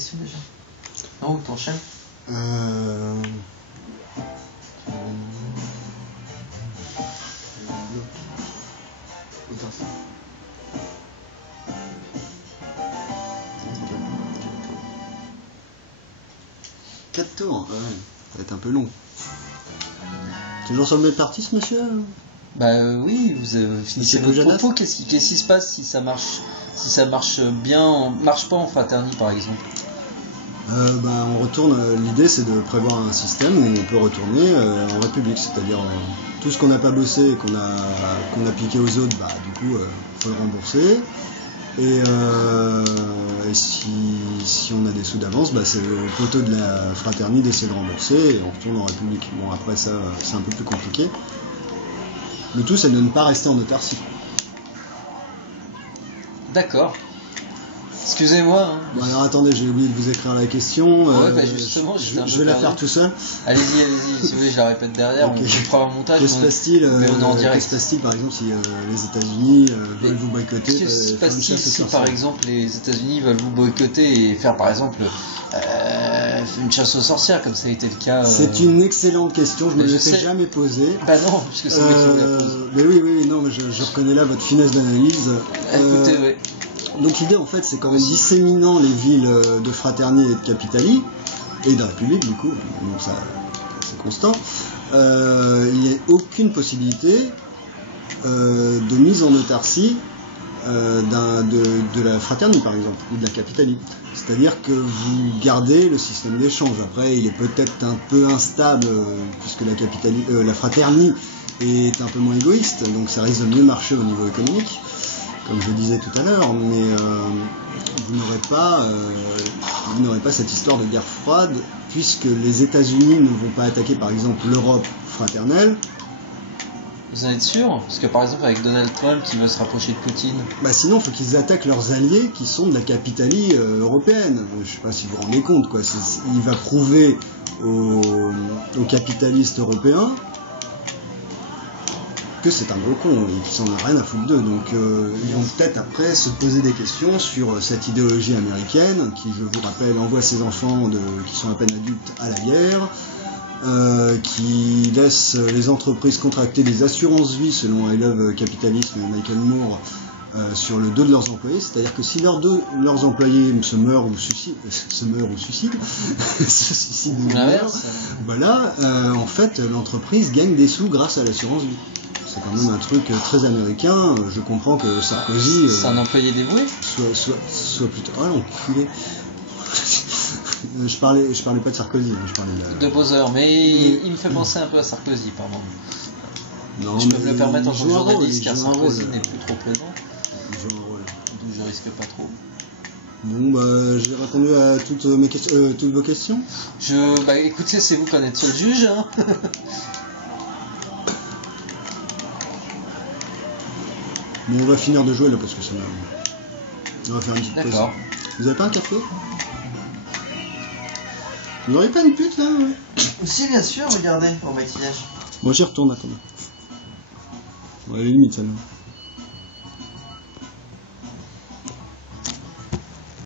question déjà? Non, ou t'enchaînes? Quatre tours, ouais. Ça va être un peu long. Toujours sur le même artiste, monsieur? Oui, vous finissez votre propos. Qu'est-ce qui se passe si ça marche bien, marche pas en fraternité par exemple? On retourne. L'idée, c'est de prévoir un système où on peut retourner en République, c'est-à-dire tout ce qu'on n'a pas bossé et qu'on a piqué aux autres, du coup, faut le rembourser. Et si on a des sous d'avance, c'est le poteau de la fraternité d'essayer de rembourser et on retourne en République. Bon, après ça, c'est un peu plus compliqué. Le tout, c'est de ne pas rester en autarcie. D'accord. Excusez-moi. Hein. Bon, alors attendez, j'ai oublié de vous écrire la question. Justement, je vais la faire tout seul. Allez-y, si vous voulez, je la répète derrière. Okay. On fera un montage. Qu'est-ce qui se passe-t-il, par exemple, si les États-Unis veulent vous boycotter? Qu'est-ce qui se passe-t-il si, par exemple, les États-Unis veulent vous boycotter et faire, par exemple, une chasse aux sorcières, comme ça a été le cas? C'est une excellente question, je me l'étais jamais posée. Non, puisque c'est moi qui vous la pose. Mais oui, non, mais je reconnais là votre finesse d'analyse. Écoutez, oui. Donc l'idée en fait c'est qu'en disséminant les villes de Fraternité et de Capitali, et de République du coup, donc ça c'est constant, il n'y a aucune possibilité de mise en autarcie de la Fraternité par exemple, ou de la Capitali. C'est-à-dire que vous gardez le système d'échange. Après il est peut-être un peu instable puisque la Fraternité est un peu moins égoïste, donc ça risque de mieux marcher au niveau économique. Comme je disais tout à l'heure, mais vous n'aurez pas cette histoire de guerre froide, puisque les États-Unis ne vont pas attaquer par exemple l'Europe fraternelle. Vous en êtes sûr? Parce que par exemple avec Donald Trump qui veut se rapprocher de Poutine. Sinon il faut qu'ils attaquent leurs alliés qui sont de la capitale européenne. Je ne sais pas si vous vous rendez compte, quoi. Il va prouver aux capitalistes européens que c'est un gros con et qu'ils s'en a rien à foutre d'eux. Donc ils vont peut-être après se poser des questions sur cette idéologie américaine qui, je vous rappelle, envoie ses enfants qui sont à peine adultes à la guerre, qui laisse les entreprises contracter des assurances-vie selon I Love Capitalism et Michael Moore sur le dos de leurs employés, c'est-à-dire que si leurs employés se meurent ou suicident, en fait l'entreprise gagne des sous grâce à l'assurance-vie. C'est quand même un truc très américain. Je comprends que Sarkozy... c'est un employé dévoué? Soit plutôt... Ah l'enculé. je parlais pas de Sarkozy, je parlais de Bowser, mais il me fait penser un peu à Sarkozy, pardon. Non, je peux me le permettre en tant que journaliste, car Sarkozy n'est plus trop présent. Donc je risque pas trop. Bon, j'ai répondu à toutes vos questions. Écoutez, c'est vous qui en êtes seul juge, hein. Bon, on va finir de jouer là parce que ça on va faire une petite pause. D'accord. Vous avez pas un café? Vous n'aurez pas une pute là? Si, bien sûr, regardez, au maquillage. Moi j'y retourne, attendez. Ouais, elle est limite celle-là.